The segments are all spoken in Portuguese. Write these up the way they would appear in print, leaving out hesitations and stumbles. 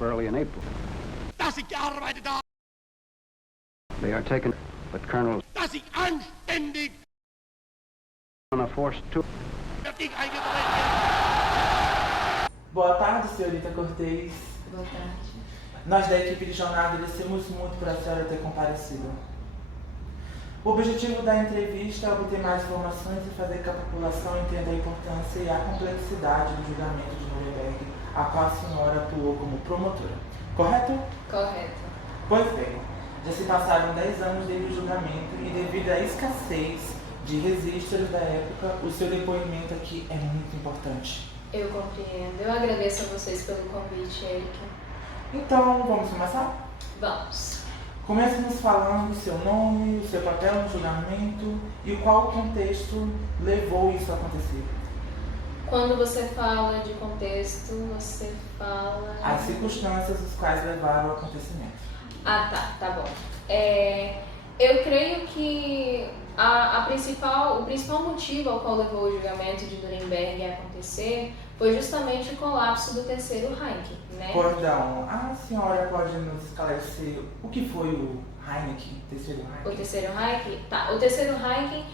early in April. Dass ich gearbeitet habe, They are taken, but Colonel dass ich anständig on a force to dagegen eingetreten Boa tarde, senhorita Cortez. Boa tarde. Nós da equipe de jornal agradecemos muito por a senhora ter comparecido. O objetivo da entrevista é obter mais informações e fazer que a população entenda a importância e a complexidade do julgamento de Nuremberg, a qual a senhora atuou como promotora. Correto? Correto. Pois bem, já se passaram 10 anos desde o julgamento e devido à escassez de registros da época, o seu depoimento aqui é muito importante. Eu compreendo. Eu agradeço a vocês pelo convite, Erika. Então, vamos começar? Vamos. Comece nos falando o seu nome, o seu papel no julgamento e qual o contexto levou isso a acontecer. Quando você fala de contexto, você fala... As circunstâncias os quais levaram ao acontecimento. Ah, tá bom. Eu creio que o principal motivo ao qual levou o julgamento de Nuremberg a acontecer foi justamente o colapso do Terceiro Reich, né? Perdão, a senhora pode nos esclarecer o que foi o Reich, Terceiro Reich? O Terceiro Reich? Tá. O Terceiro Reich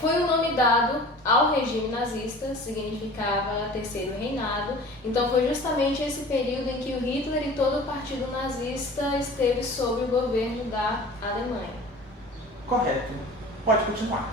foi o nome dado ao regime nazista, significava Terceiro Reinado. Então foi justamente esse período em que o Hitler e todo o partido nazista esteve sob o governo da Alemanha. Correto. Pode continuar.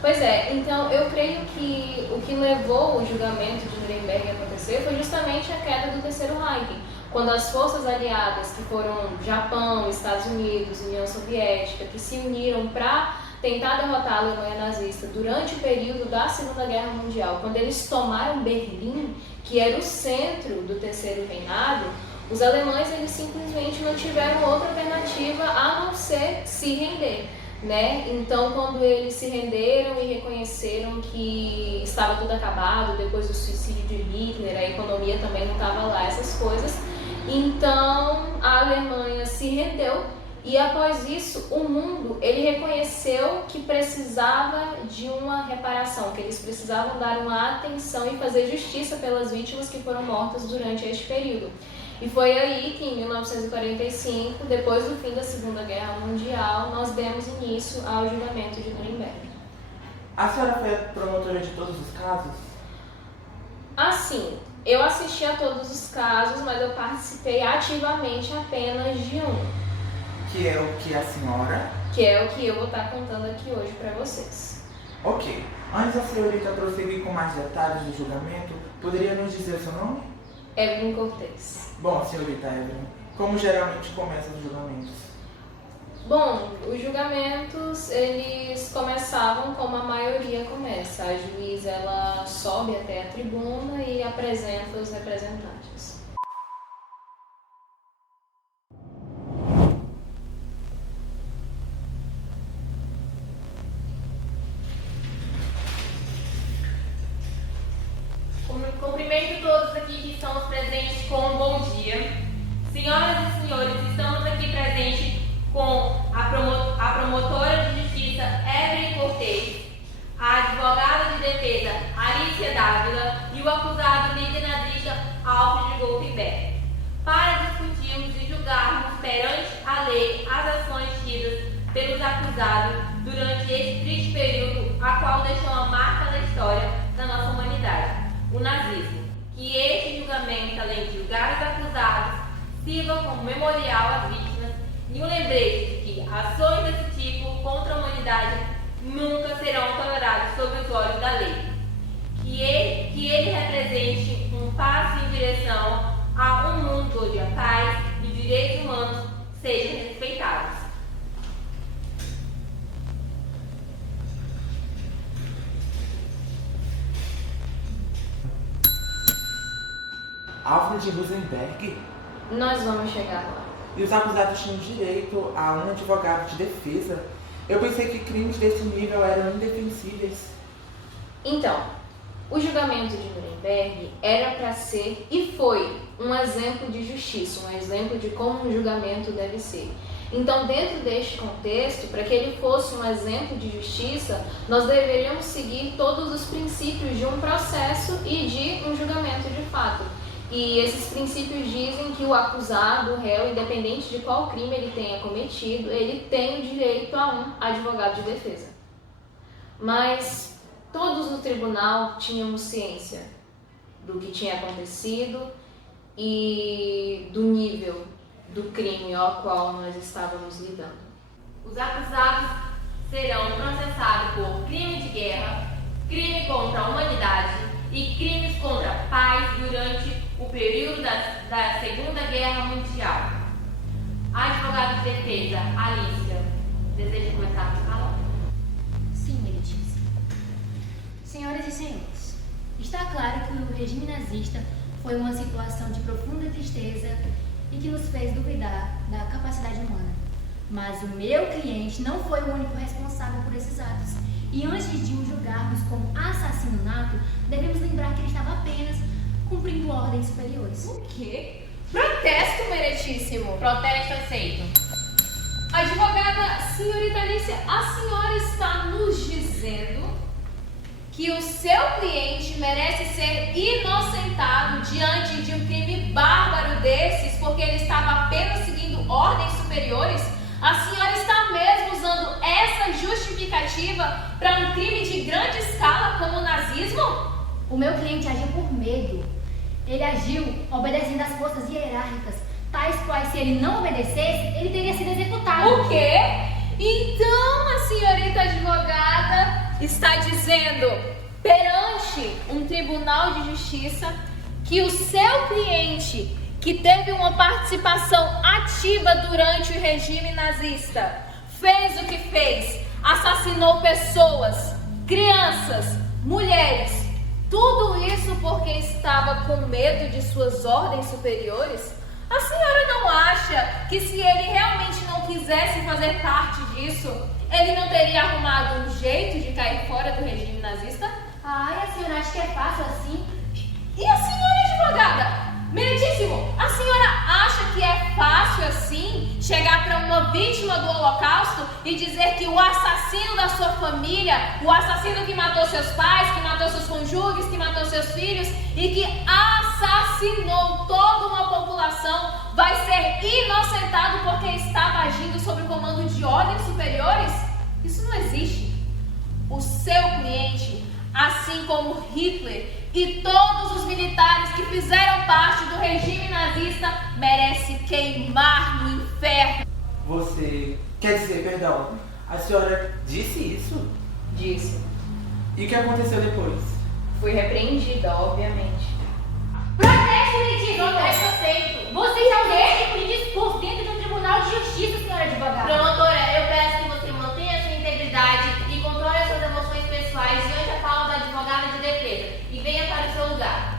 Pois é, então eu creio que o que levou o julgamento de Nuremberg a acontecer foi justamente a queda do Terceiro Reich, quando as forças aliadas, que foram Japão, Estados Unidos, União Soviética, que se uniram para tentar derrotar a Alemanha nazista durante o período da Segunda Guerra Mundial, quando eles tomaram Berlim, que era o centro do Terceiro Reinado, os alemães eles simplesmente não tiveram outra alternativa a não ser se render. Né? Então, quando eles se renderam e reconheceram que estava tudo acabado, depois do suicídio de Hitler, a economia também não estava lá, essas coisas, então a Alemanha se rendeu e após isso o mundo ele reconheceu que precisava de uma reparação, que eles precisavam dar uma atenção e fazer justiça pelas vítimas que foram mortas durante este período. E foi aí que, em 1945, depois do fim da Segunda Guerra Mundial, nós demos início ao julgamento de Nuremberg. A senhora foi a promotora de todos os casos? Assim, eu assisti a todos os casos, mas eu participei ativamente apenas de um. Que é o que a senhora? Que é o que eu vou estar contando aqui hoje para vocês. Ok. Antes da senhorita prosseguir com mais detalhes do julgamento, poderia nos dizer o seu nome? Evelyn Cortez. Bom, senhorita Evelyn, como geralmente começam os julgamentos? Bom, os julgamentos, eles começavam como a maioria começa. A juiz, ela sobe até a tribuna e apresenta os representantes. Cumprimento todos aqui que estamos presentes com um bom dia. Senhoras e senhores, estamos aqui presentes com a promotora de justiça Evelyn Cortez, a advogada de defesa Alicia Dávila e o acusado líder nazista Alfred Goldberg, para discutirmos e julgarmos perante a lei as ações tidas pelos acusados durante esse triste período, a qual deixou uma marca na história da nossa humanidade, o nazismo. Que este julgamento, além de julgar os acusados, sirva como memorial às vítimas e um lembrete de que ações desse tipo contra a humanidade nunca serão toleradas sob os olhos da lei. Que ele represente um passo em direção a um mundo onde a paz e os direitos humanos sejam respeitados. Alfred Rosenberg? Nós vamos chegar lá. E os acusados tinham direito a um advogado de defesa? Eu pensei que crimes desse nível eram indefensíveis. Então, o julgamento de Nuremberg era para ser e foi um exemplo de justiça, um exemplo de como um julgamento deve ser. Então, dentro deste contexto, para que ele fosse um exemplo de justiça, nós deveríamos seguir todos os princípios de um processo e de um julgamento de fato. E esses princípios dizem que o acusado, o réu, independente de qual crime ele tenha cometido, ele tem o direito a um advogado de defesa. Mas todos no tribunal tínhamos ciência do que tinha acontecido e do nível do crime ao qual nós estávamos lidando. Os acusados serão processados por crime de guerra, crime contra a humanidade e crimes contra a paz durante o período da Segunda Guerra Mundial. A advogada de defesa, Alicia, deseja começar a falar? Sim, meritíssimo. Senhoras e senhores, está claro que o regime nazista foi uma situação de profunda tristeza e que nos fez duvidar da capacidade humana. Mas o meu cliente não foi o único responsável por esses atos. E antes de o julgarmos como assassino nato, devemos lembrar que ele estava apenas cumprindo ordens superiores. O quê? Protesto, meritíssimo. Protesto aceito. Advogada, senhorita Alicia, a senhora está nos dizendo que o seu cliente merece ser inocentado diante de um crime bárbaro desses porque ele estava apenas seguindo ordens superiores? A senhora está mesmo usando essa justificativa para um crime de grande escala como o nazismo? O meu cliente agiu por medo. Ele agiu obedecendo às forças hierárquicas, tais quais, se ele não obedecesse, ele teria sido executado. O quê? Então a senhorita advogada está dizendo perante um tribunal de justiça que o seu cliente, que teve uma participação ativa durante o regime nazista, fez o que fez, assassinou pessoas, crianças, mulheres, tudo isso porque estava com medo de suas ordens superiores? A senhora não acha que se ele realmente não quisesse fazer parte disso, ele não teria arrumado um jeito de cair fora do regime nazista? Ai, a senhora acha que é fácil assim? E a senhora advogada? Meritíssimo, a senhora acha que é fácil assim chegar para uma vítima do Holocausto e dizer que o assassino da sua família, o assassino que matou seus pais, que matou seus cônjuges, que matou seus filhos e que assassinou toda uma população, vai ser inocentado porque estava agindo sob o comando de ordens superiores? Isso não existe. O seu cliente, assim como Hitler e todos os militares que fizeram parte do regime nazista, merece queimar no inferno. Você quer dizer, perdão, a senhora disse isso? Disse. E o que aconteceu depois? Fui repreendida, obviamente. Protesto, meritíssimo! Protesto aceito. Você está usando esse tipo de discurso dentro de um tribunal de justiça, senhora advogada. Promotora, eu peço que você mantenha sua integridade e controle as suas emoções pessoais diante da fala da advogada de defesa e venha para o seu lugar.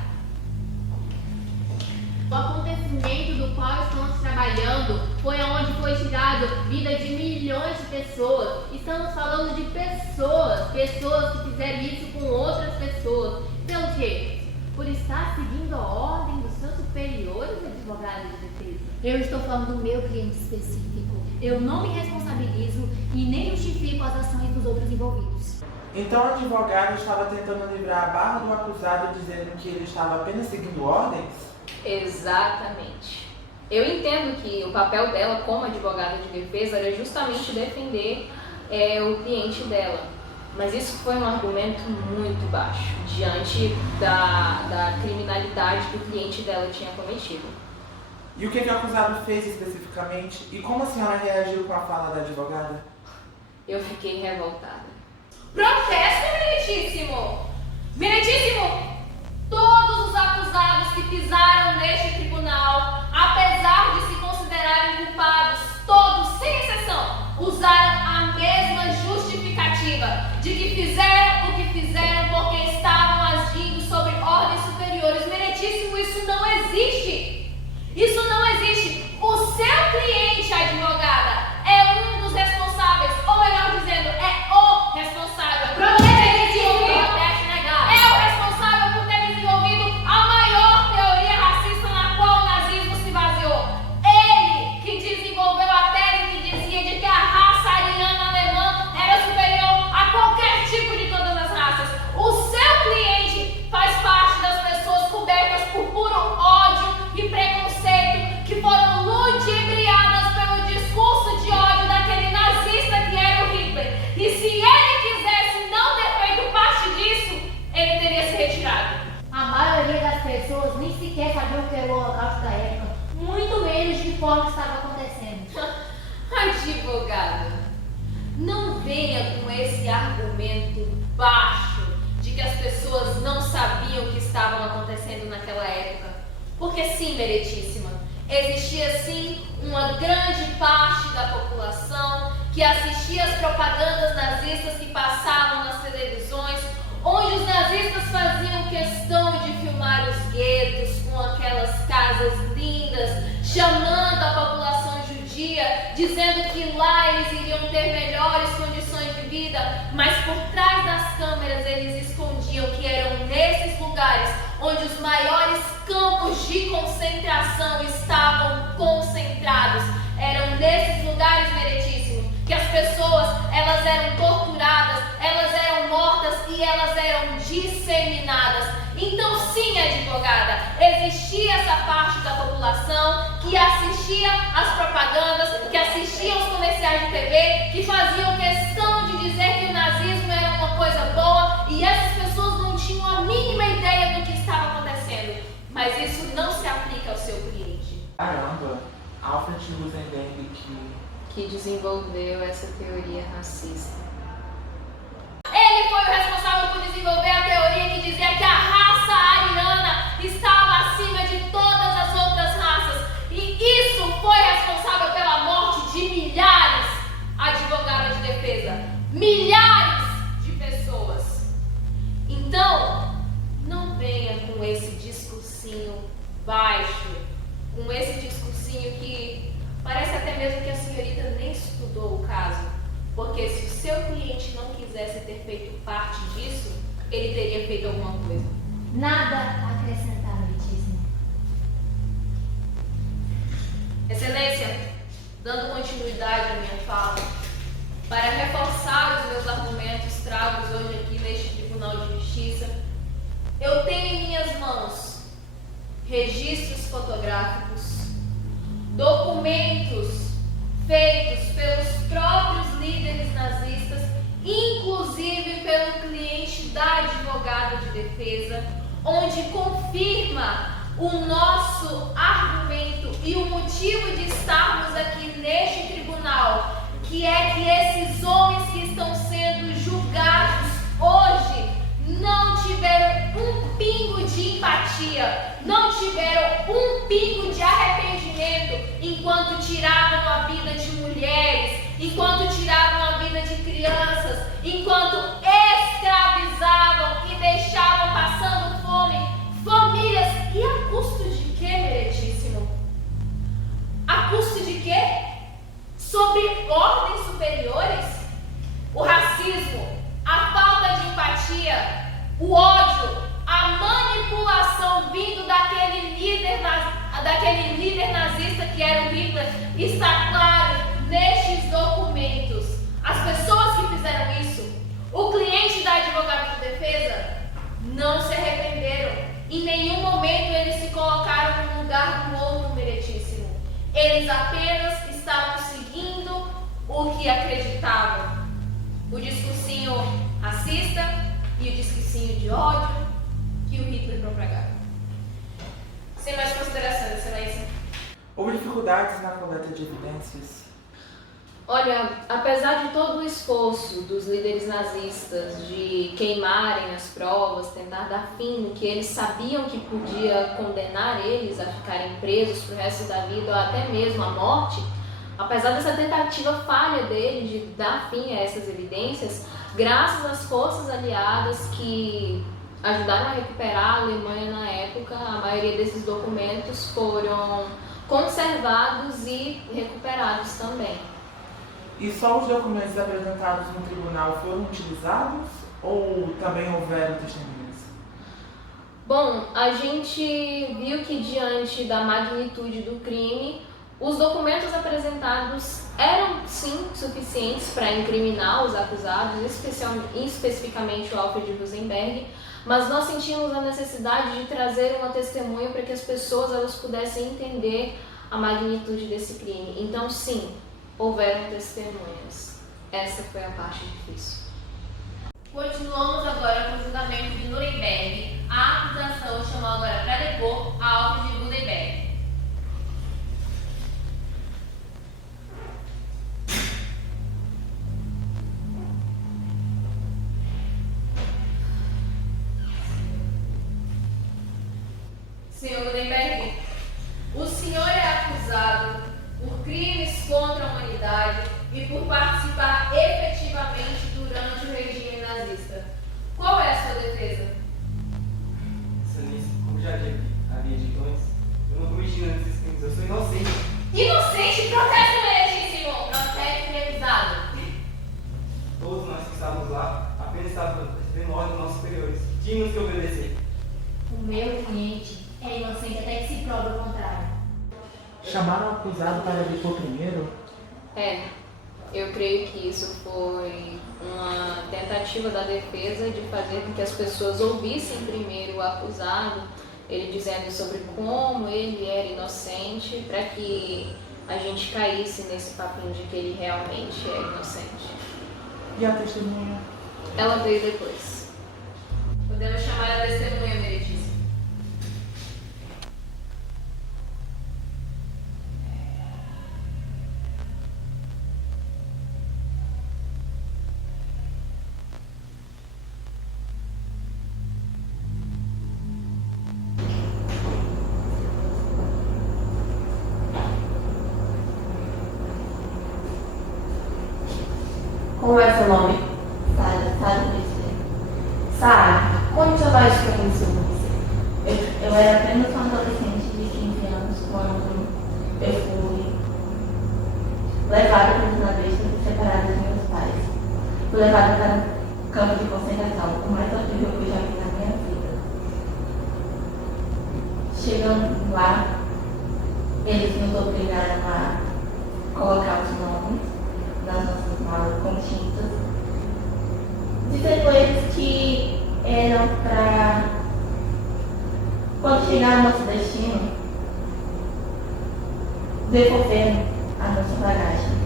O acontecimento do qual estamos trabalhando foi onde foi tirado vida de milhões de pessoas. Estamos falando de pessoas que fizeram isso com outras pessoas. Pelo quê? Por estar seguindo a ordem dos seus superiores, advogada de defesa. Eu estou falando do meu cliente específico. Eu não me responsabilizo e nem justifico as ações dos outros envolvidos. Então a advogada estava tentando livrar a barra do acusado dizendo que ele estava apenas seguindo ordens? Exatamente. Eu entendo que o papel dela como advogada de defesa era justamente defender o cliente dela. Mas isso foi um argumento muito baixo diante da criminalidade que o cliente dela tinha cometido. E o que o acusado fez especificamente? E como a senhora reagiu com a fala da advogada? Eu fiquei revoltada. Protesto, meritíssimo! Meritíssimo! Todos os acusados que pisaram neste tribunal, apesar de se considerarem culpados, todos, sem exceção, usaram a mesma justificativa de que fizeram o que fizeram porque estavam agindo sob ordens superiores. Meritíssimo, isso não existe! Isso não existe! O seu cliente, advogada, é um dos responsáveis, ou melhor dizendo, é o responsável. É o responsável por ter desenvolvido a maior teoria racista na qual o nazismo se baseou. Ele que desenvolveu a tese que dizia de que a raça ariana alemã era superior a qualquer tipo de todas as raças. O seu cliente porco estava acontecendo. Advogada, não venha com esse argumento baixo de que as pessoas não sabiam o que estavam acontecendo naquela época. Porque sim, meritíssima, existia sim uma grande parte da população que assistia às propagandas nazistas que passavam nas televisões, onde os nazistas faziam questão de filmar os guetos com aquelas casas lindas, chamando a população judia, dizendo que lá eles iriam ter melhores condições de vida, mas por trás das câmeras eles escondiam que eram nesses lugares onde os maiores campos de concentração estavam concentrados. Eram nesses lugares, meritíssimo, que as pessoas, elas eram torturadas, elas eram mortas e elas eram disseminadas. Então sim, advogada, existia essa parte da população que assistia às propagandas, que assistia aos comerciais de TV, que faziam questão de dizer que o nazismo era uma coisa boa e essas pessoas não tinham a mínima ideia do que estava acontecendo. Mas isso não se aplica ao seu cliente. Caramba, Alfred Rosenberg Que desenvolveu essa teoria racista. Ele foi o responsável por desenvolver a teoria que dizia que a raça ariana estava acima de todas as outras raças. E isso foi responsável pela morte de milhares, advogada de defesa. Milhares de pessoas. Então, não venha com esse discursinho baixo, com esse discursinho que parece até mesmo que a senhorita nem estudou o caso. Porque se o seu cliente não quisesse ter feito parte disso, ele teria feito alguma coisa. Nada a acrescentar, meritíssimo. Excelência, dando continuidade à minha fala, para reforçar os meus argumentos tragos hoje aqui neste Tribunal de Justiça, eu tenho em minhas mãos registros fotográficos, documentos feitos pelos próprios líderes nazistas, inclusive pelo cliente da advogada de defesa, onde confirma o nosso argumento e o motivo de estarmos aqui neste tribunal, que é que esses homens que estão sendo julgados hoje não tiveram um pingo de empatia, não tiveram um pingo de arrependimento enquanto tiravam a vida de mulheres, enquanto tiravam a vida de crianças, enquanto escravizavam e deixavam passando fome famílias. E a custo de quê, meritíssimo? A custo de quê? Sobre ordens superiores? O racismo, a falta de empatia, o ódio, a manipulação vindo daquele líder nazista que era o Hitler, está claro nestes documentos. As pessoas que fizeram isso, o cliente da advogada de defesa, não se arrependeram. Em nenhum momento eles se colocaram num lugar do outro, meritíssimo. Eles apenas estavam seguindo o que acreditavam. O discursinho racista e o discursinho de ódio que o Hitler propagava. Sem mais considerações, excelência. Houve dificuldades na coleta de evidências? Olha, apesar de todo o esforço dos líderes nazistas de queimarem as provas, tentar dar fim no que eles sabiam que podia condenar eles a ficarem presos pro resto da vida ou até mesmo à morte, apesar dessa tentativa falha deles de dar fim a essas evidências, graças às forças aliadas que ajudaram a recuperar a Alemanha na época, a maioria desses documentos foram conservados e recuperados também. E só os documentos apresentados no tribunal foram utilizados ou também houveram testemunhas? Bom, a gente viu que diante da magnitude do crime, os documentos apresentados eram sim suficientes para incriminar os acusados, especificamente o Alfred Rosenberg, mas nós sentimos a necessidade de trazer uma testemunha para que as pessoas elas pudessem entender a magnitude desse crime. Então sim, houveram testemunhas. Essa foi a parte difícil. Continuamos agora com o julgamento de Nuremberg. A acusação chamou agora para depor a Alfred Rosenberg. e por participar efetivamente durante o regime nazista. Qual é a sua defesa? Excelência, como já havia dito antes, eu não cometi nada desses crimes, eu sou inocente. Inocente, protesto meritíssimo! Protesto revisado. Todos nós que estávamos lá apenas estávamos recebendo ordem dos nossos superiores. Tínhamos que obedecer. O meu cliente é inocente até que se prove o contrário. Chamaram o acusado para depor primeiro? Eu creio que isso foi uma tentativa da defesa de fazer com que as pessoas ouvissem primeiro o acusado, ele dizendo sobre como ele era inocente, para que a gente caísse nesse papinho de que ele realmente é inocente. E a testemunha? Ela veio depois. Podemos chamar a testemunha meritíssima. Como é seu nome? Sara Priscila. Sara, conte mais o que aconteceu com você. Eu era apenas uma adolescente de 15 anos quando eu fui levada pelos nazistas e separada de meus pais. Fui levada para um campo de concentração, o mais horrível que eu já vi na minha vida. Chegando lá, eles nos obrigaram a colocar os nomes nas nossas malas com tintas, dizer coisas que eram para, quando chegar ao nosso destino, devolver a nossa bagagem.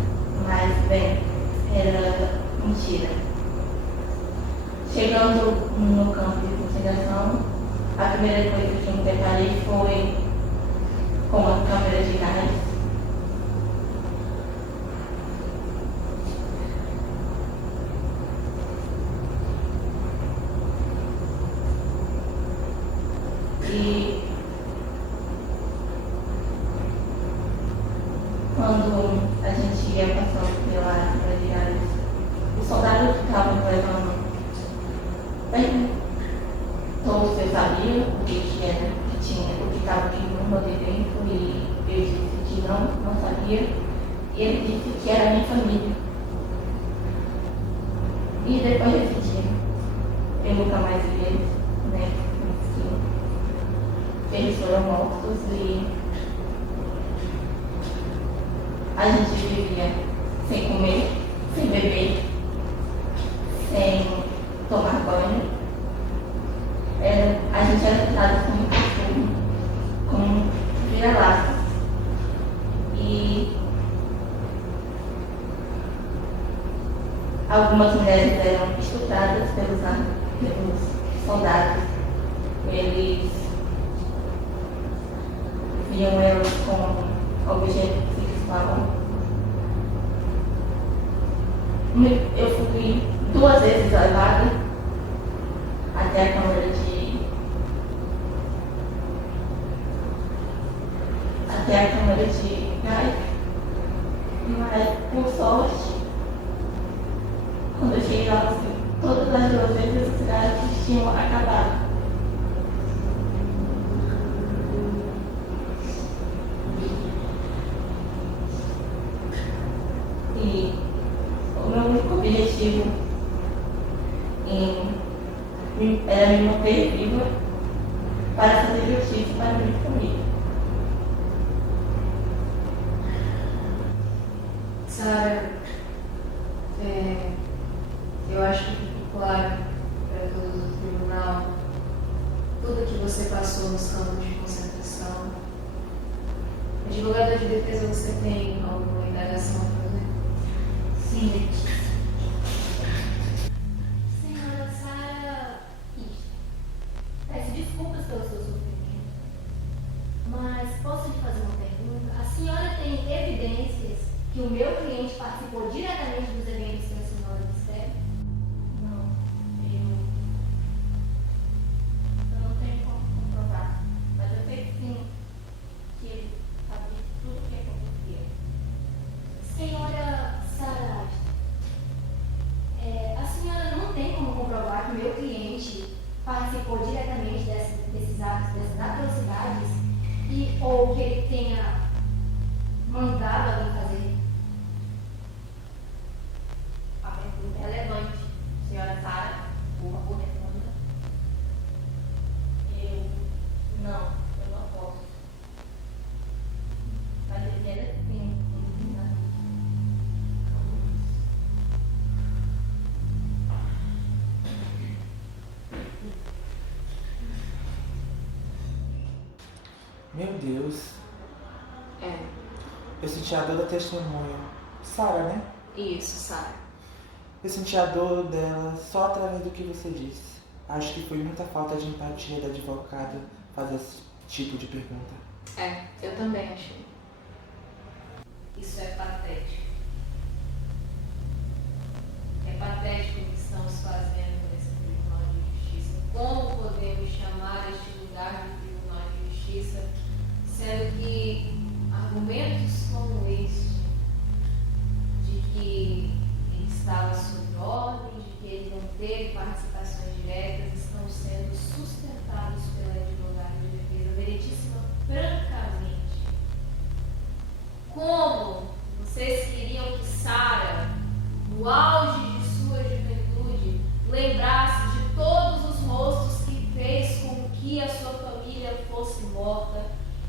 Mas, bem, era mentira. Chegando no campo de concentração, a primeira coisa que eu me deparei foi com uma câmera de gás. E quando a gente ia passando pela câmera de gás, o soldado que estava me levando perguntou se eu sabia o que era, que tinha, o que estava queimando ali dentro, e eu disse que não sabia. E ele disse que era minha família. E depois desse dia, eu nunca mais vi eles, né? Eles foram mortos e a gente vivia sem comer, sem beber, sem tomar banho. A gente era tratado como cachorro, como vira-latas. E algumas mulheres eram estupradas pelos soldados. Eles viam elas como objeto sexual. Eu fui 2 vezes levada até a câmara de gás, mas por sorte, quando eu cheguei lá, assim, todas as 2 vezes os gases tinham acabado. E o meu único objetivo era me manter viva para fazer justiça para minha família. Sara, eu acho que ficou claro para todos do tribunal tudo que você passou nos campos de concentração. Advogada de defesa, você tem alguma indagação a fazer? Sim, Letícia. Senhora Sara, peço desculpas pelo seu sofrimento, mas posso lhe fazer uma pergunta? A senhora tem evidências que o meu cliente participou diretamente dos eventos que a senhora descreve? Não, eu não tenho como comprovar, mas eu sei sim que ele sabia tudo o que acontecia. Senhora Sara Meu Deus. É, Eu senti a dor da testemunha. Sara, né? isso, Sara. Eu senti a dor dela só através do que você disse. Acho que foi muita falta de empatia da advogada fazer esse tipo de pergunta. É, eu também achei. Isso é patético. É patético o que estamos fazendo nesse Tribunal de Justiça. Como podemos chamar este lugar de Tribunal de Justiça, sendo que argumentos como este, de que ele estava sob ordem, de que ele não teve participações diretas, estão sendo sustentados pela advogada de defesa Veritíssima francamente. Como vocês queriam que Sara, no auge de sua juventude, lembrasse de todos os rostos que fez com que a sua família fosse morta,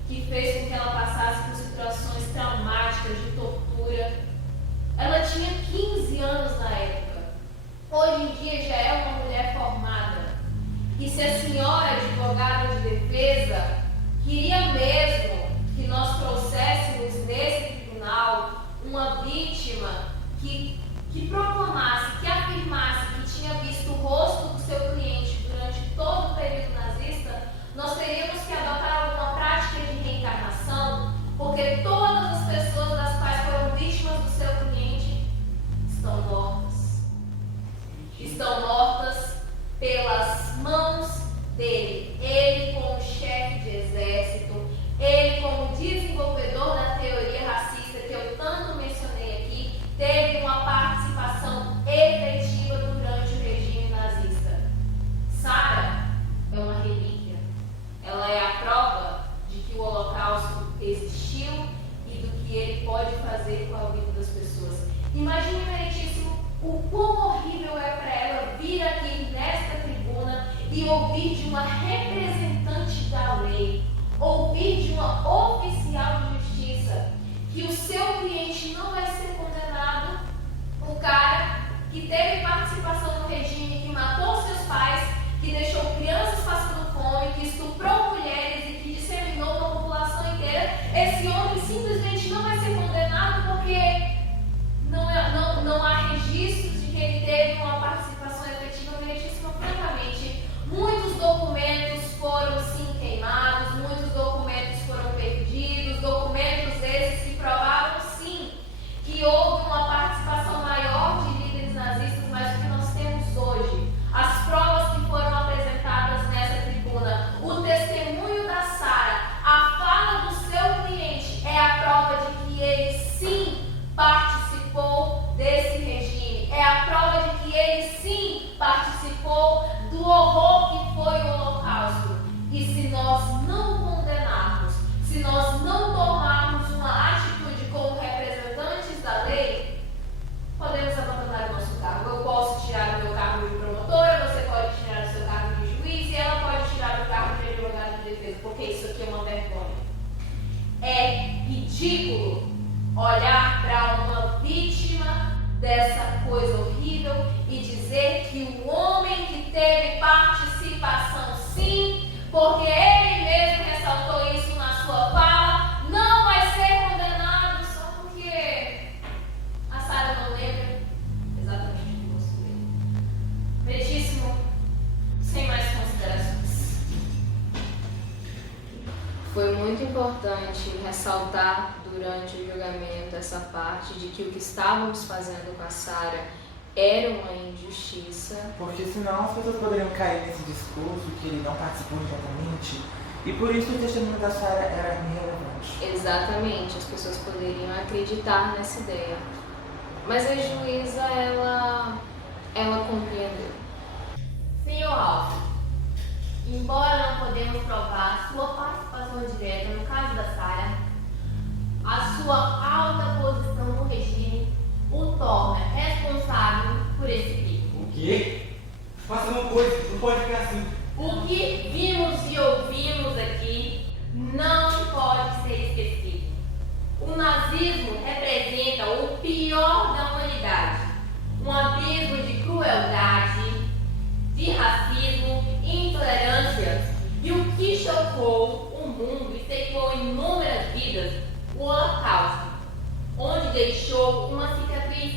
que fez com que ela passasse por situações traumáticas de tortura. Ela tinha 15 anos na época. Hoje em dia já é uma mulher formada. E se a senhora advogada de defesa queria mesmo que nós trouxéssemos nesse tribunal uma vítima que proclamasse, que afirmasse que tinha visto o rosto do seu cliente durante todo o período nazista, nós teríamos que adotar alguma prática de reencarnação, porque todas as pessoas das quais foram vítimas do seu cliente estão mortas. Estão mortas pelas mãos dele. Ele como chefe de exército, ele como desenvolvedor da teoria racista que eu tanto mencionei aqui, teve uma participação efetiva durante o regime nazista. Sara é uma relíquia. Ela é a prova de que o Holocausto existiu e do que ele pode fazer com a vida das pessoas. Imagine, Meritíssimo, o quão horrível é para ela vir aqui nesta tribuna e ouvir de uma representante da lei, ouvir de uma oficial de justiça, que o seu cliente não vai ser condenado, o cara que teve participação no regime, que matou seus pais, que deixou crianças passando fome, que estuprou mulheres e que disseminou uma população inteira. Esse homem simplesmente não vai ser condenado porque não há registros de que ele teve uma participação efetiva. Meritíssima, francamente, muitos documentos foram sim queimados, muitos documentos foram perdidos, documentos esses que provavam sim que houve uma participação maior de líderes nazistas, mas o que nós temos hoje, as provas que foram apresentadas nessa tribuna, o testemunho da Sara, a fala do seu cliente é a prova de que ele sim participou desse regime, é a prova de que ele sim participou do horror que foi o Holocausto. E se nós não condenarmos, se nós não tomarmos uma atitude como representantes da lei, podemos abandonar o nosso cargo. Eu posso tirar o meu cargo de promotora, você pode tirar o seu cargo de juiz e ela pode tirar o cargo de advogado de defesa, porque isso aqui é uma vergonha. É ridículo olhar para uma vítima dessa coisa horrível e dizer que o homem que teve participação sim, porque ele mesmo ressaltou isso na sua fala, não vai ser condenado só porque a Sara não lembra exatamente o que você lembra. Meritíssimo, sem mais considerações. Foi muito importante ressaltar durante o julgamento essa parte de que o que estávamos fazendo com a Sara era uma injustiça. Porque senão as pessoas poderiam cair nesse discurso que ele não participou diretamente e por isso o testemunho da Sara era irrelevante. Exatamente, as pessoas poderiam acreditar nessa ideia. Mas a juíza, ela compreendeu. Senhor Ralph, embora não podemos provar sua participação direta no caso da Sara, a sua alta posição no regime o torna responsável por esse crime. O quê? Faça uma coisa, não pode ficar assim. O que vimos e ouvimos aqui não pode ser esquecido. O nazismo representa o pior da humanidade, um abismo de crueldade, de racismo, intolerância, e o que chocou o mundo e ceifou inúmeras vidas, o Holocausto, onde deixou uma cicatriz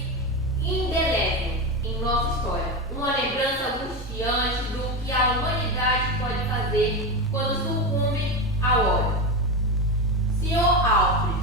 indelével em nossa história, uma lembrança angustiante do que a humanidade pode fazer quando sucumbe ao ódio. Senhor Alfred,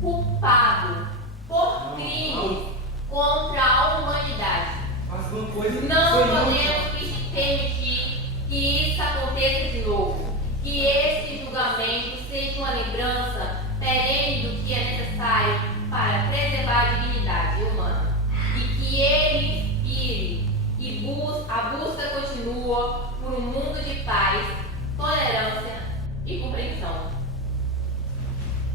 culpado por crimes contra a humanidade, Mas uma coisa não foi podemos permitir que isso aconteça de novo. Que esse julgamento seja uma lembrança perene do que é necessário para preservar a dignidade humana. E que ele inspire e a busca continua por um mundo de paz, tolerância e compreensão.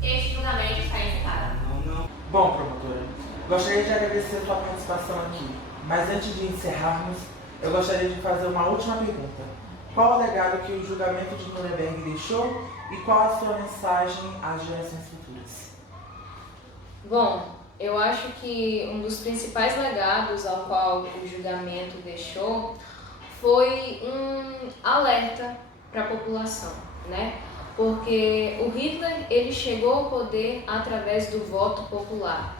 Este julgamento está encerrado. Não. Bom, promotora, gostaria de agradecer a sua participação aqui, mas antes de encerrarmos, eu gostaria de fazer uma última pergunta. Qual o legado que o julgamento de Nuremberg deixou e qual a sua mensagem às gerações futuras? Bom, eu acho que um dos principais legados ao qual o julgamento deixou foi um alerta para a população, né? Porque o Hitler, ele chegou ao poder através do voto popular.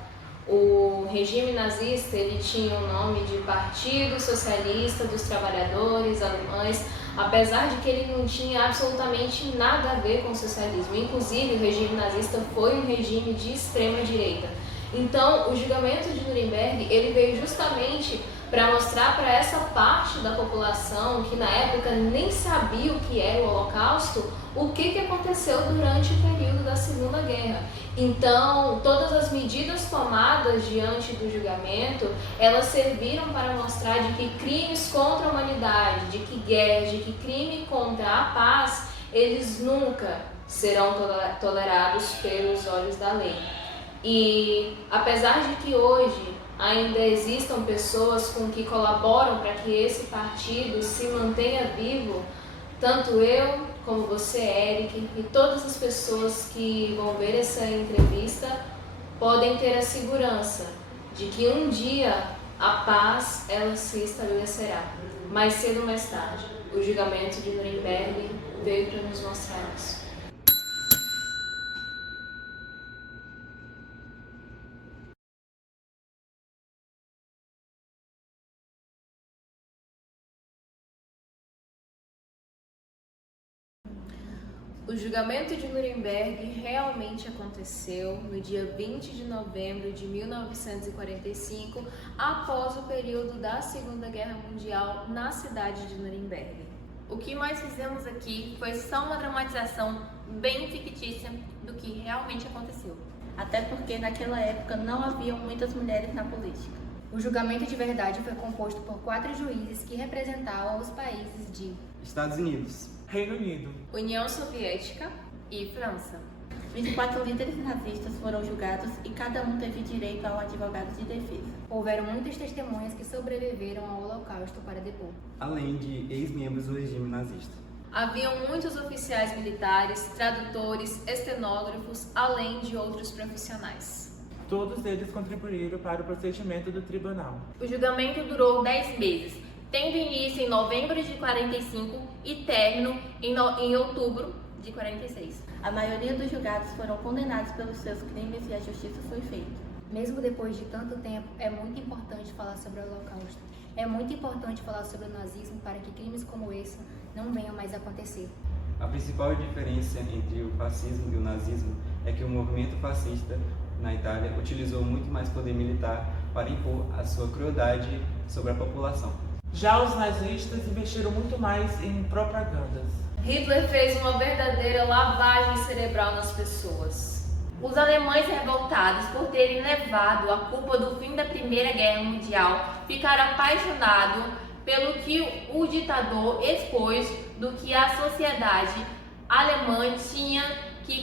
O regime nazista, ele tinha o nome de Partido Socialista dos Trabalhadores Alemães, apesar de que ele não tinha absolutamente nada a ver com o socialismo. Inclusive, o regime nazista foi um regime de extrema direita. Então, o julgamento de Nuremberg, ele veio justamente para mostrar para essa parte da população que na época nem sabia o que era o Holocausto, o que aconteceu durante o período da Segunda Guerra. Então, todas as medidas tomadas diante do julgamento, elas serviram para mostrar de que crimes contra a humanidade, de que guerra, de que crime contra a paz, eles nunca serão tolerados pelos olhos da lei. E apesar de que hoje ainda existam pessoas com que colaboram para que esse partido se mantenha vivo, tanto eu como você, Eric, e todas as pessoas que vão ver essa entrevista podem ter a segurança de que um dia a paz ela se estabelecerá. Mais cedo ou mais tarde, o julgamento de Nuremberg veio para nos mostrar isso. O julgamento de Nuremberg realmente aconteceu no dia 20 de novembro de 1945, após o período da Segunda Guerra Mundial na cidade de Nuremberg. O que nós fizemos aqui foi só uma dramatização bem fictícia do que realmente aconteceu. Até porque naquela época não haviam muitas mulheres na política. O julgamento de verdade foi composto por 4 juízes que representavam os países de Estados Unidos, Reino Unido, União Soviética E França. 24 líderes nazistas foram julgados e cada um teve direito a um advogado de defesa. Houveram muitas testemunhas que sobreviveram ao Holocausto para depor. além de ex-membros do regime nazista. haviam muitos oficiais militares, tradutores, estenógrafos, além de outros profissionais. Todos eles contribuíram para o procedimento do tribunal. O julgamento durou 10 meses, tendo início em novembro de 45 e término em outubro de 46. A maioria dos julgados foram condenados pelos seus crimes e a justiça foi feita. Mesmo depois de tanto tempo, é muito importante falar sobre o Holocausto. É muito importante falar sobre o nazismo para que crimes como esse não venham mais a acontecer. A principal diferença entre o fascismo e o nazismo é que o movimento fascista na Itália utilizou muito mais poder militar para impor a sua crueldade sobre a população. Já os nazistas investiram muito mais em propagandas. Hitler fez uma verdadeira lavagem cerebral nas pessoas. Os alemães revoltados por terem levado a culpa do fim da Primeira Guerra Mundial ficaram apaixonados pelo que o ditador expôs do que a sociedade alemã tinha que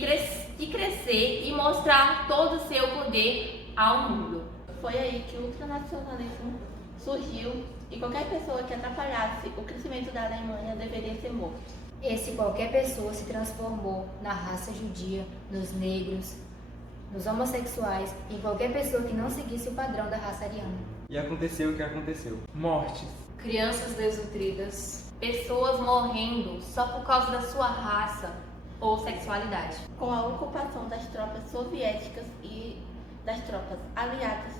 crescer e mostrar todo o seu poder ao mundo. Foi aí que o ultranacionalismo surgiu e qualquer pessoa que atrapalhasse o crescimento da Alemanha deveria ser morto. Esse qualquer pessoa se transformou na raça judia, nos negros, nos homossexuais e em qualquer pessoa que não seguisse o padrão da raça ariana. E aconteceu o que aconteceu. Mortes, Crianças desnutridas, Pessoas morrendo só por causa da sua raça. ou sexualidade. Com a ocupação das tropas soviéticas e das tropas aliadas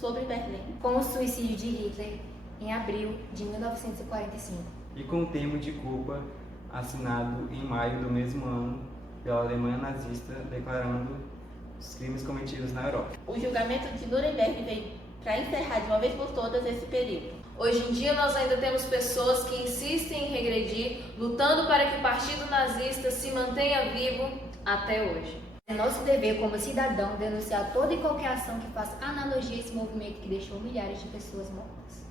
sobre Berlim, Com o suicídio de Hitler em abril de 1945. E com o termo de culpa assinado em maio do mesmo ano pela Alemanha nazista, declarando os crimes cometidos na Europa. o julgamento de Nuremberg veio para encerrar de uma vez por todas esse período. Hoje em dia nós ainda temos pessoas que insistem em regredir, lutando para que o Partido Nazista se mantenha vivo até hoje. É nosso dever como cidadão denunciar toda e qualquer ação que faça analogia a esse movimento que deixou milhares de pessoas mortas.